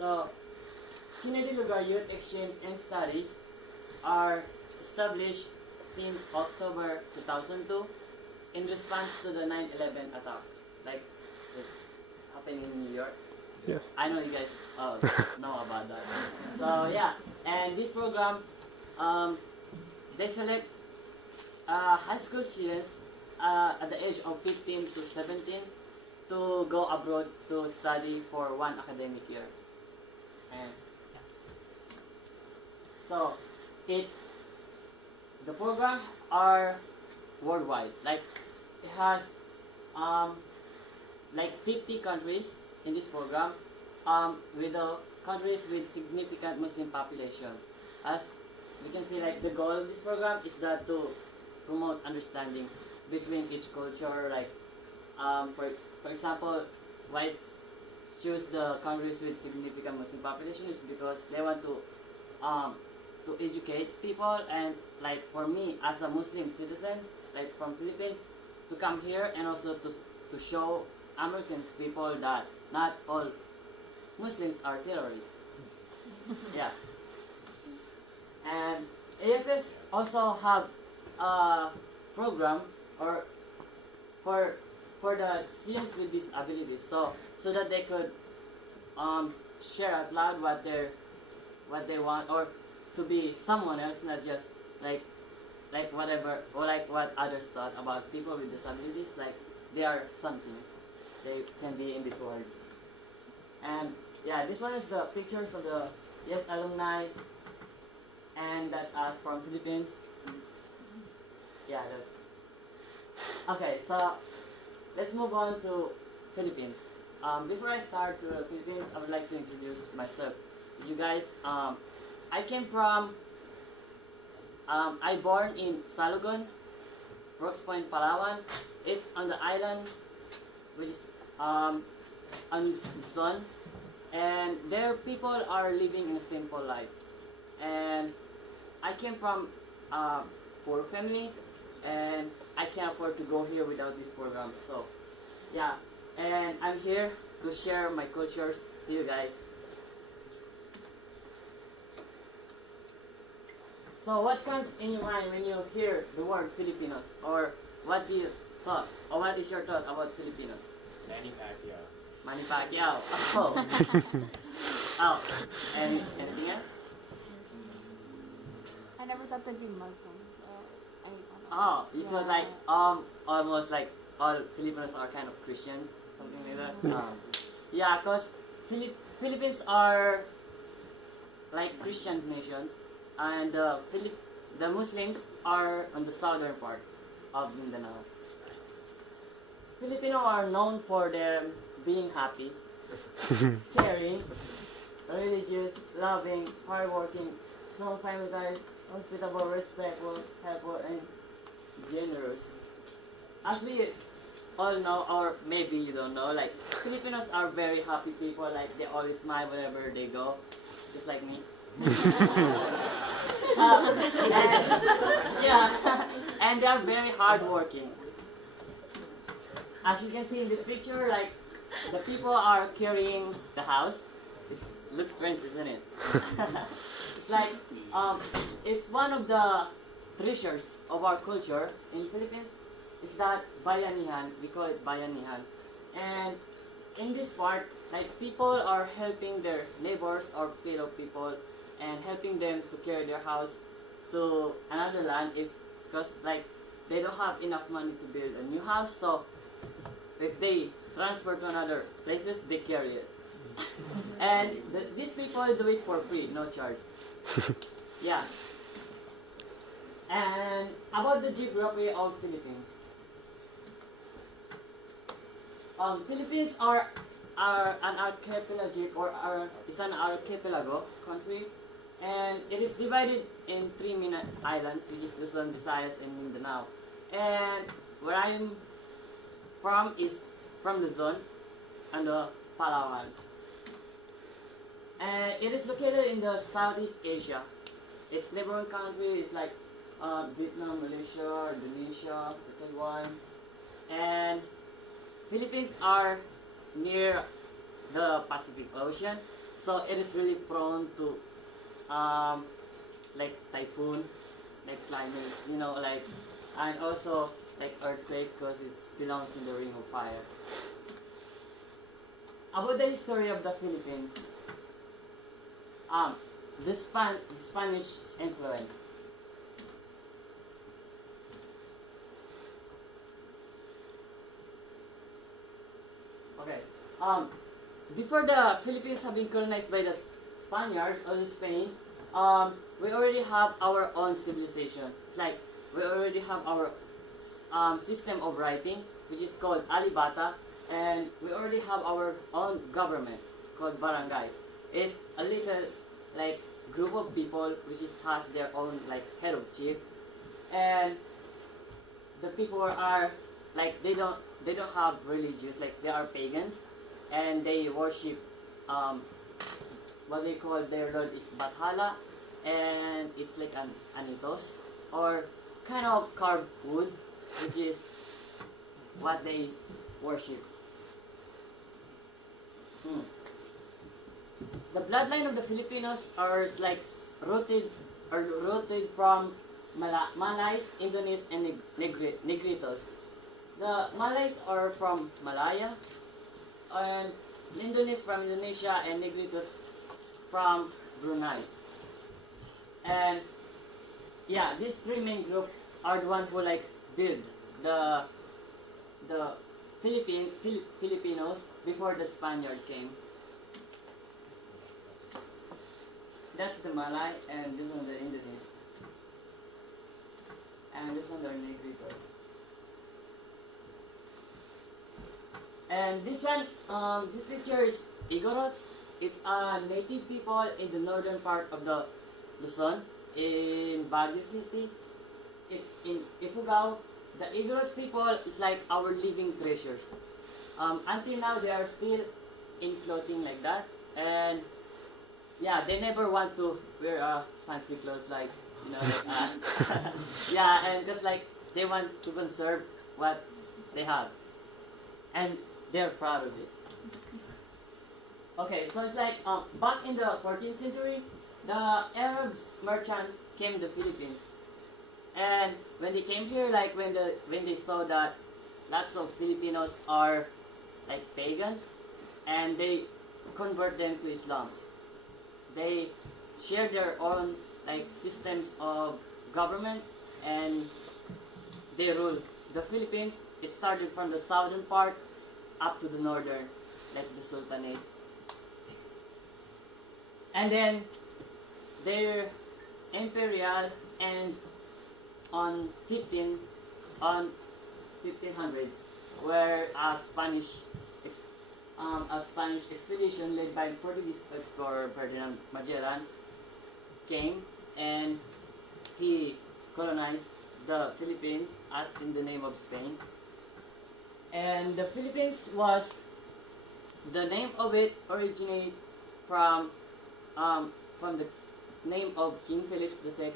So, Kinedilugar Youth Exchange and Studies are established since October 2002 in response to the 9/11 attacks, like it happened in New York. Yes. I know you guys know about that. So yeah, and this program, they select high school students at the age of 15 to 17 to go abroad to study for 1 academic year. And so the program are worldwide. Like it has like 50 countries in this program, with the countries with significant Muslim population. As we can see, like the goal of this program is that to promote understanding between each culture. Like for example, whites choose the countries with significant Muslim population is because they want to educate people, and like for me as a Muslim citizens, like from Philippines, to come here and also to show Americans people that not all Muslims are terrorists. Yeah. And AFS also have a program or for the students with disabilities, so that they could share out loud what they want, or to be someone else, not just like whatever, or like what others thought about people with disabilities. Like they are something, they can be in this world. And yeah, this one is the pictures of the YES alumni, and that's us from Philippines. Yeah. Okay, so let's move on to Philippines. Before I start the Philippines, I would like to introduce myself. You guys, I came from, I born in Salugon, Brooks Point, Palawan. It's on the island, which is on Luzon, and there people are living in a simple life. And I came from a poor family, and I can't afford to go here without this program. So, yeah, and I'm here to share my cultures to you guys. So what comes in your mind when you hear the word Filipinos, or what do you thought, or what is your thought about Filipinos? Manny Pacquiao. Manny Pacquiao. Oh. Oh. Anything else? I never thought they'd be Muslim, so I don't know. Oh, you thought like almost like all Filipinos are kind of Christians, something like that. Yeah, cause Philippines are like Christian nations, and the Muslims are on the southern part of Mindanao. Filipino are known for them being happy, caring, religious, loving, hardworking, strong family ties, hospitable, respectful, helpful, and generous. As we all know, or maybe you don't know, like Filipinos are very happy people. Like they always smile wherever they go, just like me. And they are very hardworking. As you can see in this picture, like the people are carrying the house. It looks strange, isn't it? It's like it's one of the treasures of our culture in Philippines. Is that bayanihan? We call it bayanihan. And in this part, like people are helping their neighbors or fellow people, and helping them to carry their house to another land, because like they don't have enough money to build a new house, so if they transfer to another places, they carry it. And these people do it for free, no charge. Yeah. And about the geography of Philippines. Philippines are an archipelagic, or is an archipelago country, and it is divided in 3 main islands, which is Luzon, Visayas, and Mindanao. And where I'm from is from Luzon and Palawan. And it is located in the Southeast Asia. Its neighboring country is like Vietnam, Malaysia, Indonesia, Taiwan, and Philippines are near the Pacific Ocean, So it is really prone to um, like typhoon, like climate, like, and also like earthquake because it belongs in the Ring of Fire. About the history of the Philippines, the Spanish influence. Okay. Before the Philippines have been colonized by the Spaniards or the Spain, we already have our own civilization. It's like we already have our system of writing, which is called Alibata, and we already have our own government called barangay. It's a little like group of people which has their own like head of chief, and the people are like they don't have religious, like they are pagans, and they worship what they call their lord is Bathala, and it's like an anitos or kind of carved wood, which is what they worship. The bloodline of the Filipinos are like rooted from Malays, Indonesians, and Negritos. The Malays are from Malaya, and Indonesians from Indonesia, and Negritos from Brunei. And yeah, these three main groups are the one who like build the Filipinos before the Spaniard came. That's the Malay, and this one the Indonesian, and this one the Negritos. And this one, this picture is Igorots. It's a native people in the northern part of the Luzon, in Baguio City. It's in Ifugao. The Igorots people is like our living treasures. Until now, they are still in clothing like that, and yeah, they never want to wear fancy clothes like like us. Yeah, and just like they want to conserve what they have, and they're proud of it. Okay, so it's like back in the 14th century, the Arabs merchants came to the Philippines, and when they came here, like when they saw that lots of Filipinos are like pagans, and they convert them to Islam. They share their own like systems of government, and they rule the Philippines. It started from the southern part up to the northern, like the Sultanate. And then their imperial ends on 1500s, where a Spanish expedition led by Portuguese explorer Ferdinand Magellan came, and he colonized the Philippines in the name of Spain. And the Philippines was, the name of it originated from the name of King Philip II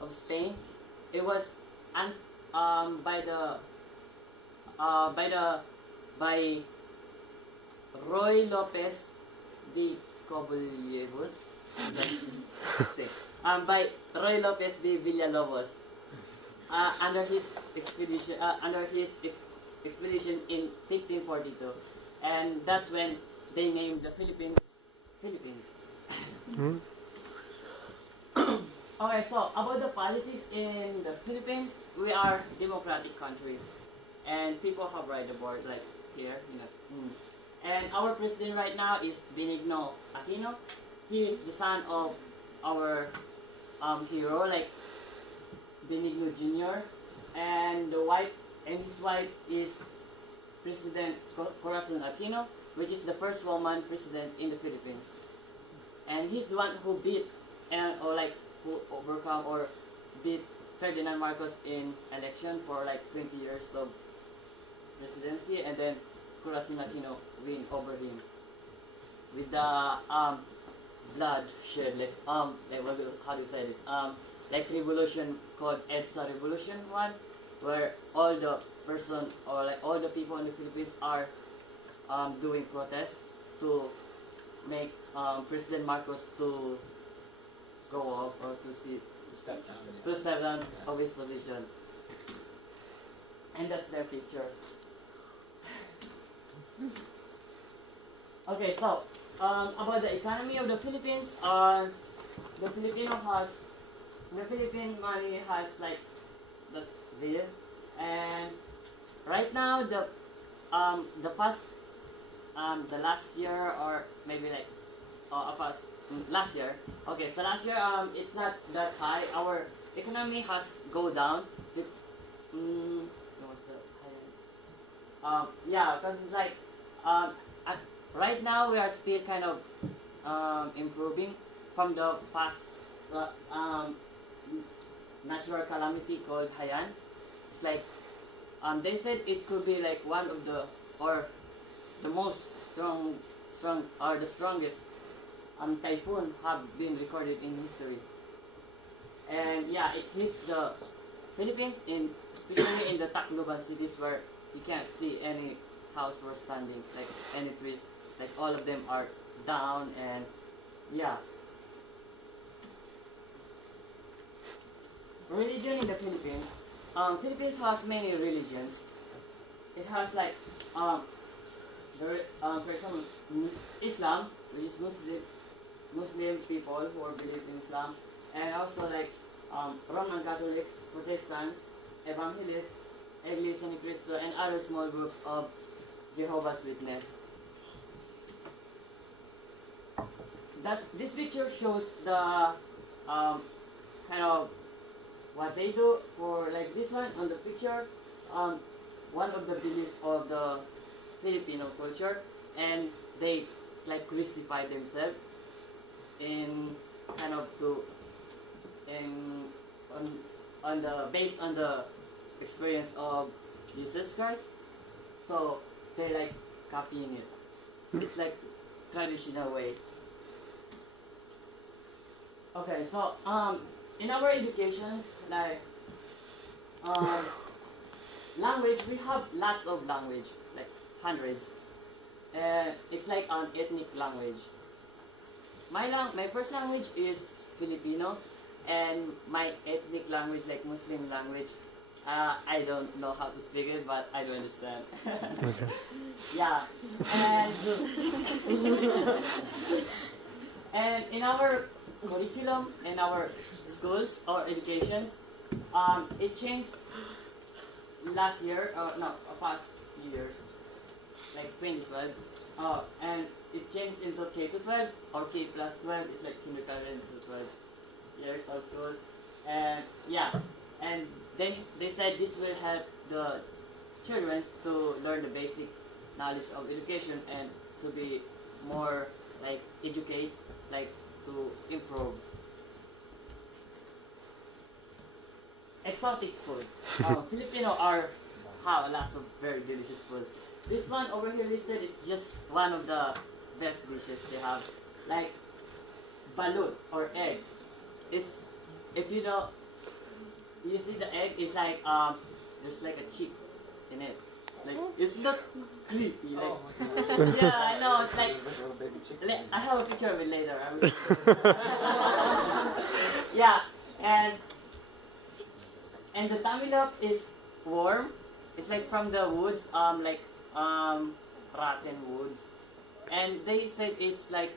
of Spain. It was by Roy Lopez de Cobolleros, by Roy Lopez de Villalobos, under his expedition in 1542, and that's when they named the Philippines. Okay, so about the politics in the Philippines, we are democratic country, and people have right the board like here, And our president right now is Benigno Aquino. He is the son of our hero, like Benigno Jr. And his wife is President Corazon Aquino, which is the first woman president in the Philippines. And he's the one who beat who overcome or beat Ferdinand Marcos in election for like 20 years of presidency, and then Corazon Aquino win over him with the bloodshed, like how do you say this? Like revolution called EDSA Revolution 1, where all the all the people in the Philippines are doing protest to make President Marcos to go up or to Step down. step down of his position. And that's their picture. Okay, so about the economy of the Philippines, the Philippine money has like that's there, and right now the past the last year or maybe like last year. Okay, so last year it's not that high. Our economy has go down. What's the high? Yeah, because it's like right now we are still kind of improving from the past natural calamity called Haiyan. It's like they said it could be like one of the or the most strong or the strongest typhoon have been recorded in history. And yeah, it hits the Philippines especially in the Tacloban cities where you can't see any house were standing, like any trees, like all of them are down. And yeah, religion in the Philippines. Philippines has many religions. It has like for example Islam, which is Muslim people who are believe in Islam, and also like Roman Catholics, Protestants, Evangelists, Iglesia ni Cristo, and other small groups of Jehovah's Witness. This picture shows the kind of what they do for like this one on the picture. One of the belief of the Filipino culture, and they like crucify themselves in kind of to on the based on the experience of Jesus Christ. So they like copying it. It's like traditional way. Okay, so in our educations, like language, we have lots of language, like hundreds. It's like an ethnic language. My first language is Filipino, and my ethnic language, like Muslim language, I don't know how to speak it, but I do understand. Okay. Yeah, and and in our curriculum, in our schools or educations, it changed last year, no, past years, like 2012, and it changed into K to 12 or K plus 12. It's like kindergarten to 12 years of school, and yeah, and they said this will help the children to learn the basic knowledge of education and to be more like educate, like to improve. Exotic food. Filipino have lots of very delicious food. This one over here listed is just one of the best dishes they have, like balut or egg. It's, if you know, you see the egg is like there's like a chip in it. Like it looks creepy. Like yeah, I know. It's like I have a picture of it later. Yeah, and the tamilok is warm. It's like from the woods, rotten woods, and they said it's like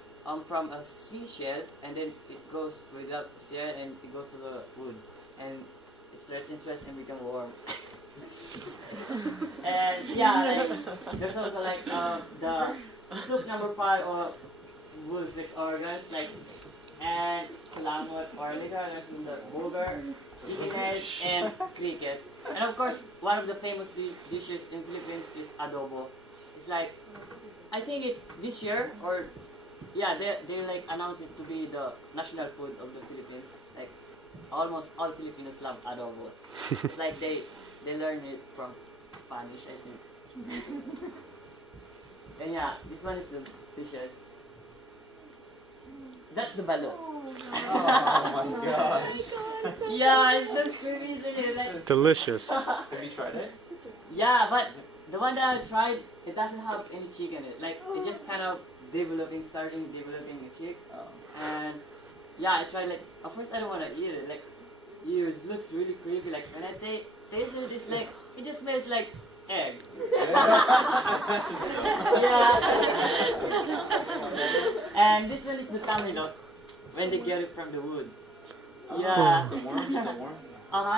from a seashell, and then it goes without shell, and it goes to the woods, and it stretches and become warm. And yeah, like, there's also like the soup number 5 or wolves next organs, like, and kalamot or later there's the bulgur, chicken eggs, and crickets. And of course, one of the famous dishes in Philippines is adobo. It's like, I think it's this year or yeah, they like announce it to be the national food of the Philippines. Like almost all Filipinos love adobos. It's like they learn it from Spanish, I think. And yeah, this one is the dishes. That's the balut. Oh my gosh. Yeah, it looks pretty, isn't it? Like, Delicious. Have you tried it? yeah, but the one that I tried, it doesn't have any chicken in it. Like, it just kind of starting developing a chick. Oh. And yeah, I tried like at first I don't want to eat it. Like it looks really creepy. Like when I taste it, it's like it just smells like egg. Yeah. And this one is the tamilok when they get it from the wood. Oh, Yeah. the worm? The worm?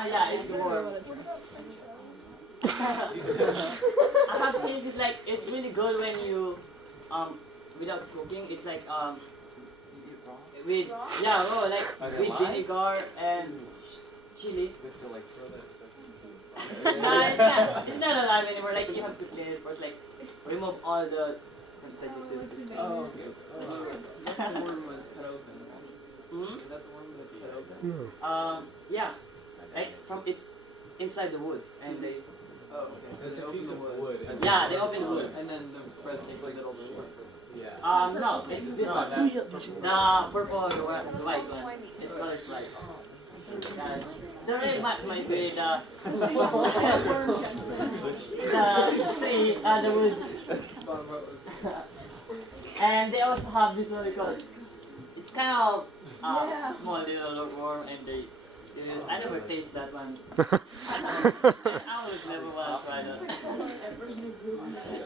Yeah, it's the worm. I have tasted like it's really good when you without cooking. It's like with raw like Are they with alive? vinegar and chili. They still like throw that stuff. No, it's not alive anymore. Like you have to clean it first, like remove all the digestive system. Oh, okay. That's the worm when it's cut open. Mhm. Is that the worm when it's cut open? Yeah, like from it's inside the woods, and they Oh, okay. So it's a piece of wood. yeah they open the wood. And then the bread is like little sport. Yeah. No, it's this one. The purple and the white one. It's color white. The red might be the tree, the wood. And they also have this one because it's kind of small little worm, and I never taste that one. And I would never want to try that.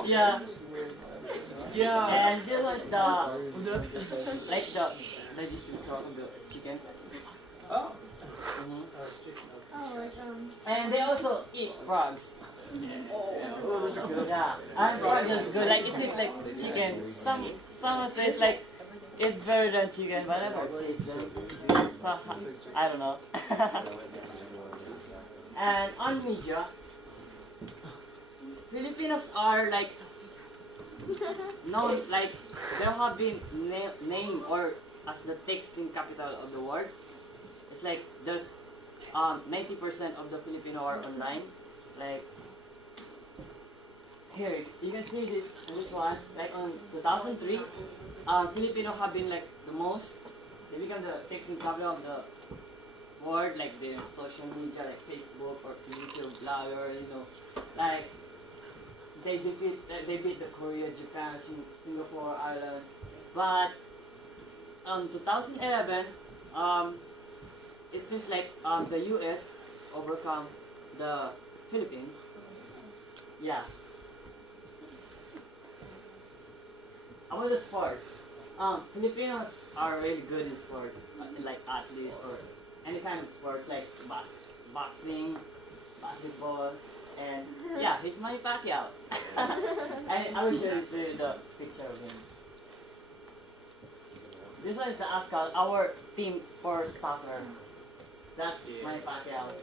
Yeah. Yeah. And this was like the digestive tract of the chicken. Oh. Mhm. Oh, like And they also eat frogs. Yeah, and frogs is good. Like it tastes like chicken. Some says like it's better than chicken, but I never taste them. So I don't know. And on media, Filipinos are like known like there have been named or as the texting capital of the world. It's like there's 90% of the Filipino are online. Like here, you can see this one. Like on 2003, Filipino have been like the most. They become the texting capital of the world. Like the social media, like Facebook or YouTube, blogger. Like they beat the Korea, Japan, Singapore, Ireland. But 2011, it seems like the U.S. overcome the Philippines. Yeah. About the sports, Filipinos are really good in sports, like athletes or any kind of sports, like boxing, basketball, and yeah, he's Manny Pacquiao. And I will show you the picture of him. This one is the ASCAL, our team for soccer. That's Manny Pacquiao.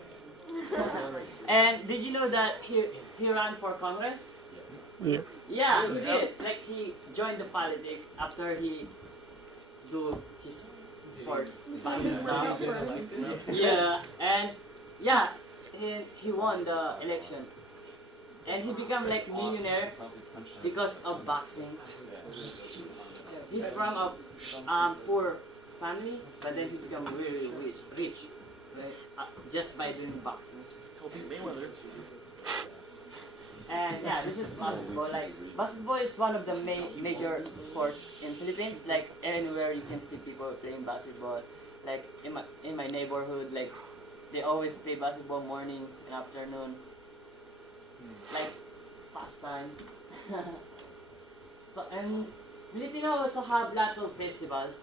And did you know that he ran for Congress? Yeah. Yeah, he did. Like he joined the politics after he do his sports. Yeah, and yeah, he won the election, and he became like millionaire because of boxing. He's from a poor family, but then he became really rich, like, just by doing boxing. And yeah, this is basketball. Like basketball is one of the major sports in Philippines. Like anywhere you can see people playing basketball. Like in my neighborhood, like they always play basketball morning and afternoon. Like pastime. So and Filipino also have lots of festivals.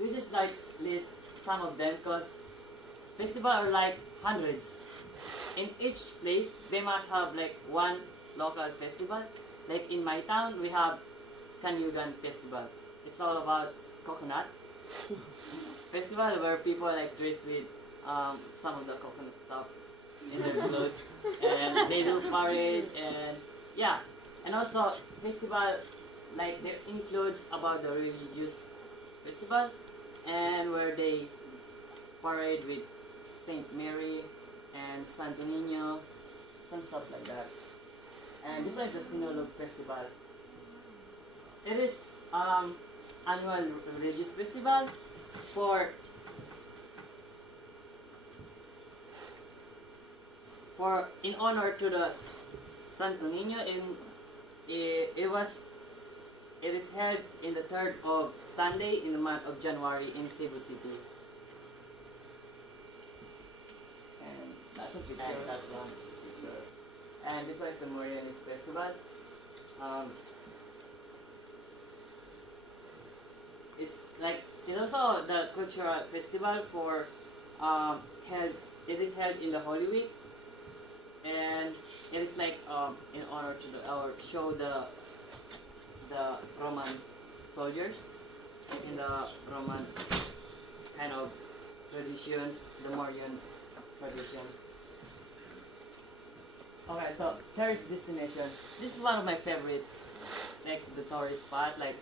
We just like list some of them because festivals are like hundreds. In each place, they must have like one local festival. Like in my town, we have Kanyugan Festival. It's all about coconut. Festival where people like dress with some of the coconut stuff in their clothes. And they do parade and yeah. And also festival like there includes about the religious festival and where they parade with Saint Mary and Santo Niño, some stuff like that. And this is the Sinulog Festival. It is annual religious festival for in honor to the Santo Niño. It was it is held in the third of Sunday in the month of January in Cebu City. And That's a picture. and that's one picture. And this one is the Marianis Festival. It's like it's also the cultural festival for held. It is held in the Holy Week, and it is like in honor to the or show the Roman soldiers in the Roman kind of traditions, the Marian traditions. Okay, so tourist destination. This is one of my favorites, like the tourist spot. Like,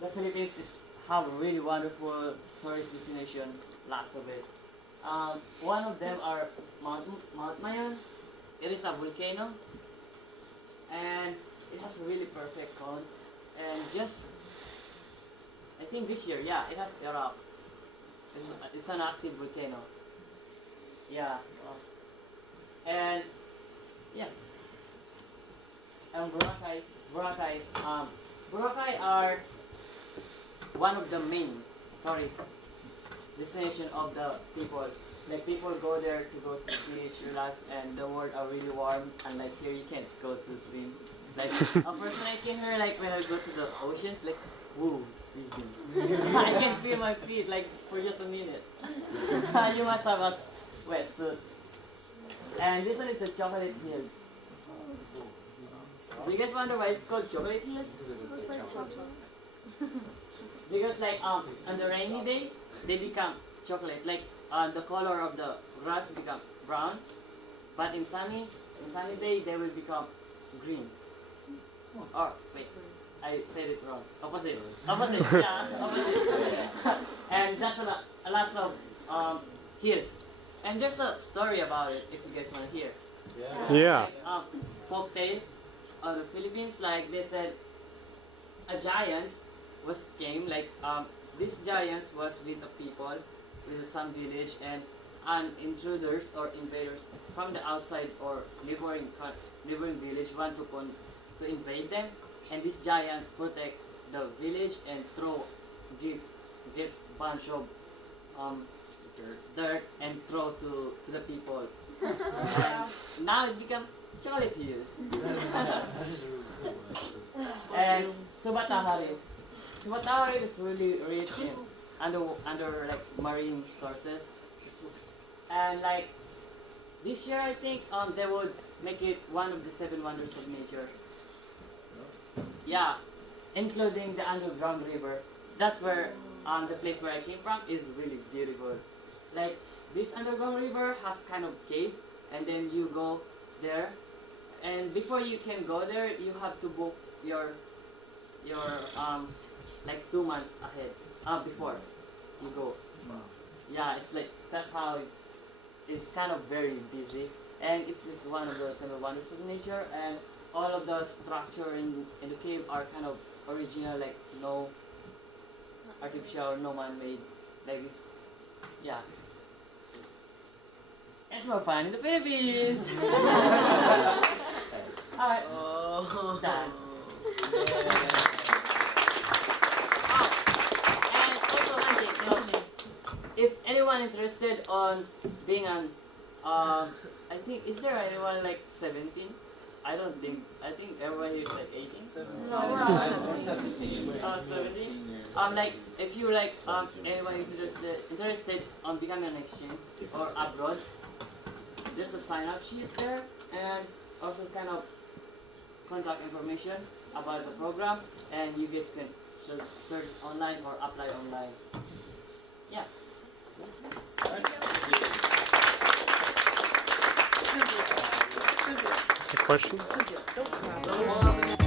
the Philippines have a really wonderful tourist destination, lots of it. One of them are Mount Mayon. It is a volcano, and it has a really perfect cone. And I think this year, yeah, it has erupted. It's an active volcano. Yeah. And yeah. And Boracay are one of the main tourist destination of the people. Like people go there to go to the beach, relax, and the water are really warm. And like here, you can't go to swim. Like first when I came here, like when I go to the oceans, like woo, it's freezing. I can feel my feet like for just a minute. You must have a wetsuit. And this one is the Chocolate Hills. Do you guys wonder why it's called Chocolate Hills? Looks like chocolate. Because like on the rainy day, they become chocolate. Like the color of the grass become brown, but in sunny day they will become green. Or wait, I said it wrong. Opposite, yeah, opposite. And that's a lot of hills. And there's a story about it if you guys want to hear. Yeah. Like, folktale of the Philippines, like they said, a giant came, like these giants was with the people, with some village, and intruders or invaders from the outside or neighboring village want to invade them, and this giant protect the village and give this bunch of dirt and throw to the people. And now it become Chocolate Hills. And Tubatahari is really rich in under like marine sources. And like this year, I think they would make it one of the 7 wonders of nature. Yeah, including the underground river. That's where the place where I came from is really beautiful. Like this underground river has kind of cave, and then you go there, and before you can go there, you have to book your like 2 months ahead before you go. Yeah, it's like that's how it's kind of very busy, and it's just one of the 7 wonders of nature, and all of the structure in the cave are kind of original, like no artificial, no man-made, like this. Yeah. It's more fun in the Philippines. Alright. Oh. Done. And also one thing, you know, if anyone interested on being an, I think, is there anyone like 17? I don't think. I think everyone here is like 18. No, we're all 17. 17. Like if you like anyone is interested on becoming an exchange or abroad, there's a sign up sheet there, and also kind of contact information about the program, and you guys can search online or apply online. Yeah. A question? Cynthia, don't cry.